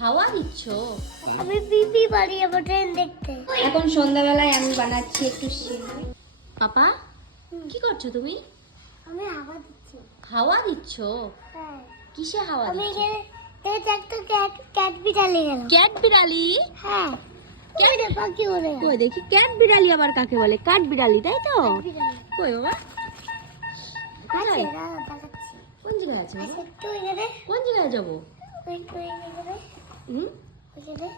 হাওয়া দিচ্ছ? আমি পিপি বাড়ি আমার ট্রেন দেখতে। এখন সন্ধ্যাবেলায় আমি বানাচ্ছি একটু পাপা কি করছ তুমি? আমি হাওয়া দিচ্ছি। হাওয়া দিচ্ছ? হ্যাঁ। কিসে হাওয়া আমি এখানে একটা ক্যাট ক্যাট বিড়ালে গেল। ক্যাট বিড়ালি? হ্যাঁ। পাখি ওরে কই দেখি ক্যাট বিড়ালি আবার কাকে বলে? কাঠ বিড়ালি তাই তো? কই বাবা? আছে কোন জায়গায় আছে বাবা? আচ্ছা এখানে। কোন জায়গায় যাব?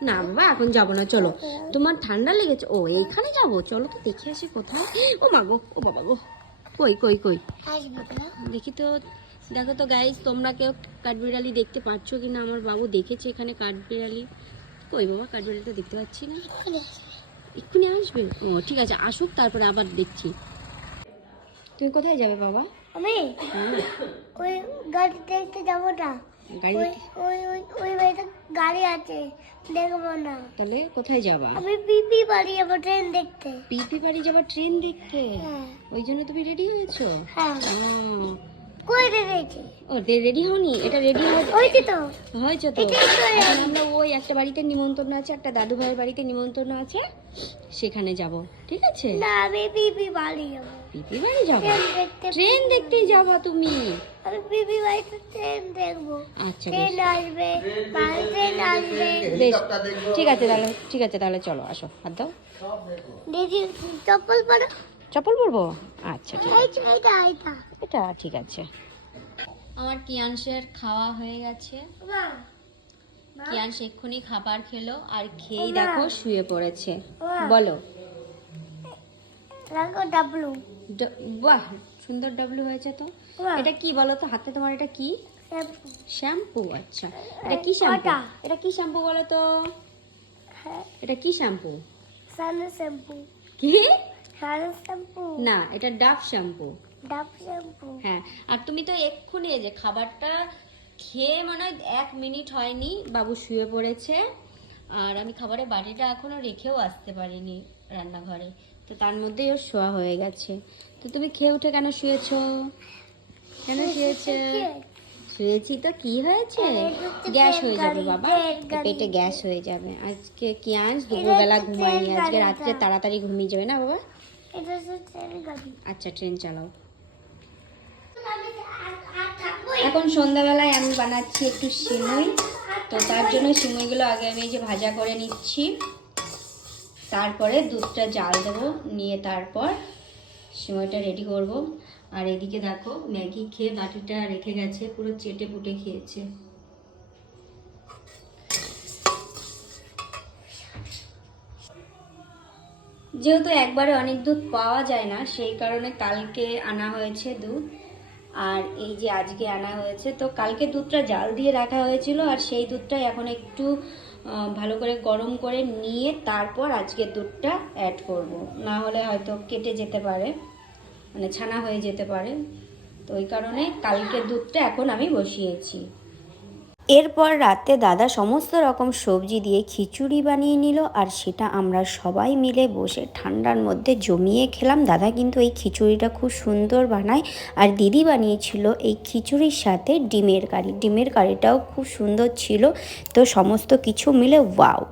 না বাবা এখন যাব না চলো। তোমার ঠান্ডা লেগেছে? ও এইখানে যাব? চলো তো দেখে আসি কোথায়। ও মা গো ও বাবা গো। কই কই কই? দেখি তো দেখো তো গাইজ তোমরা কেউ কাঠবিড়ালি দেখতে পাচ্ছ কি না আমার বাবু দেখেছে এখানে কাঠবিড়ালি। কই বাবা কাঠবিড়ালি তো দেখতে পাচ্ছি না। এক্ষুনি আসবে। ও ঠিক আছে আসুক তারপরে আবার দেখছি। তুমি কোথায় যাবে বাবা? আমি ওই গাড়ি দেখতে যাব না। গাড়ি ওই ওই ওই বাড়িতে গাড়ি আছে দেখব না। তাহলে কোথায় যাবা? আমি পিপি বাড়ি যাব ট্রেন দেখতে। পিপি বাড়ি ট্রেন দেখতে? হ্যাঁ। ওই জন্য তুমি রেডি হয়েছো? হ্যাঁ। ও, কই রে রেখে ও রেডি হওনি? এটা রেডি ওইটি তো। হয়েছে তো। এখন আমরা ওই একটা বাড়িতে নিমন্ত্রণ আছে একটা দাদু ভাইয়ের বাড়িতে নিমন্ত্রণ আছে সেখানে যাব। ঠিক আছে? না আমি পিপি বাড়ি যাব। পিপি বাড়ি যাব? ট্রেন দেখতে যাবা। তুমি। আমি পিপি বাড়িতে ট্রেন দেখব। আচ্ছা ট্রেন বেশ। আসবে ট্রেন আসবে। ঠিক আছে তাহলে ঠিক আছে তাহলে চলো আসো হাত দাও। দিদি চপ্পল পরো। চপ্পল পরবো? আচ্ছা ঠিক এইটা এটা ঠিক আছে। আমার কিয়াংশের খাওয়া হয়ে গেছে। মা। কিয়াংশ এক্ষুনি খাবার খেলো আর খেয়েই ওমা। দেখো শুয়ে পড়েছে। বলো। ডাবলু বাহ সুন্দর ডাবলু হয়েছে তো। এটা কি বলো তো হাতে তোমার এটা কি? শ্যাম্পু। আচ্ছা। এটা কি শ্যাম্পু? এটা কি শ্যাম্পু বলো তো? হ্যাঁ। এটা কি শ্যাম্পু? শ্যাম্পু। কি? শ্যাম্পু। না এটা ডাব শ্যাম্পু। ডাব শ্যাম্পু হ্যাঁ আর তুমি তো এক্ষুনি এই যে খাবারটা খেয়ে মনে হয় এক মিনিট হয়নি বাবু শুয়ে পড়েছে। আর আমি খাবারের বাটিটা এখনও রেখেও আসতে পারিনি রান্নাঘরে। তো তার মধ্যেই ওর শোয়া হয়ে গেছে। তো তুমি খেয়ে উঠে কেন শুয়েছো? কেন শুয়েছে শুয়েছি? তো কি হয়েছে? গ্যাস হয়ে যাবে বাবা। পেটে গ্যাস হয়ে যাবে। আজকে কি আজ? দুপুরবেলা ঘুমাইনি আজকে রাত্রে তাড়াতাড়ি ঘুমিয়ে যাবে না বাবা? আচ্ছা ট্রেন চালাও। এখন সন্ধ্যাবেলায় আমি বানাচ্ছি একটু সিমুই। তো তার জন্য সিমুইগুলো আগে আমি যে ভাজা করে নিচ্ছি। তারপরে দুধটা জাল দেবো, নিয়ে তারপর সিমুইটা রেডি করব। আর এদিকে দেখো, ম্যাগি খেয়ে বাটিটা রেখে গেছে, পুরো চেটে পুটে খেয়েছে। যেহেতু একবারে অনেক দুধ পাওয়া যায় না, সেই কারণে কালকে আনা হয়েছে দুধ। আর এই যে আজকে আনা হয়েছে, তো কালকে দুধটা জাল দিয়ে রাখা হয়েছিল আর সেই দুধটা এখন একটু ভালো করে গরম করে নিয়ে তারপর আজকে দুধটা অ্যাড করব। না হলে হয়তো কেটে যেতে পারে মানে ছানা হয়ে যেতে পারে। তো ওই কারণে কালকে দুধটা এখন আমি বসিয়েছি। এরপর রাতে দাদা সমস্ত রকম সবজি দিয়ে খিচুড়ি বানিয়ে নিল আর সেটা আমরা সবাই মিলে বসে ঠান্ডার মধ্যে জমিয়ে খেলাম। দাদা কিন্তু এই খিচুড়িটা খুব সুন্দর বানায় আর দিদি বানিয়েছিল এই খিচুড়ির সাথে ডিমের কারি। ডিমের কারিটাও খুব সুন্দর ছিল। তো সমস্ত কিছু মিলে ওয়াও।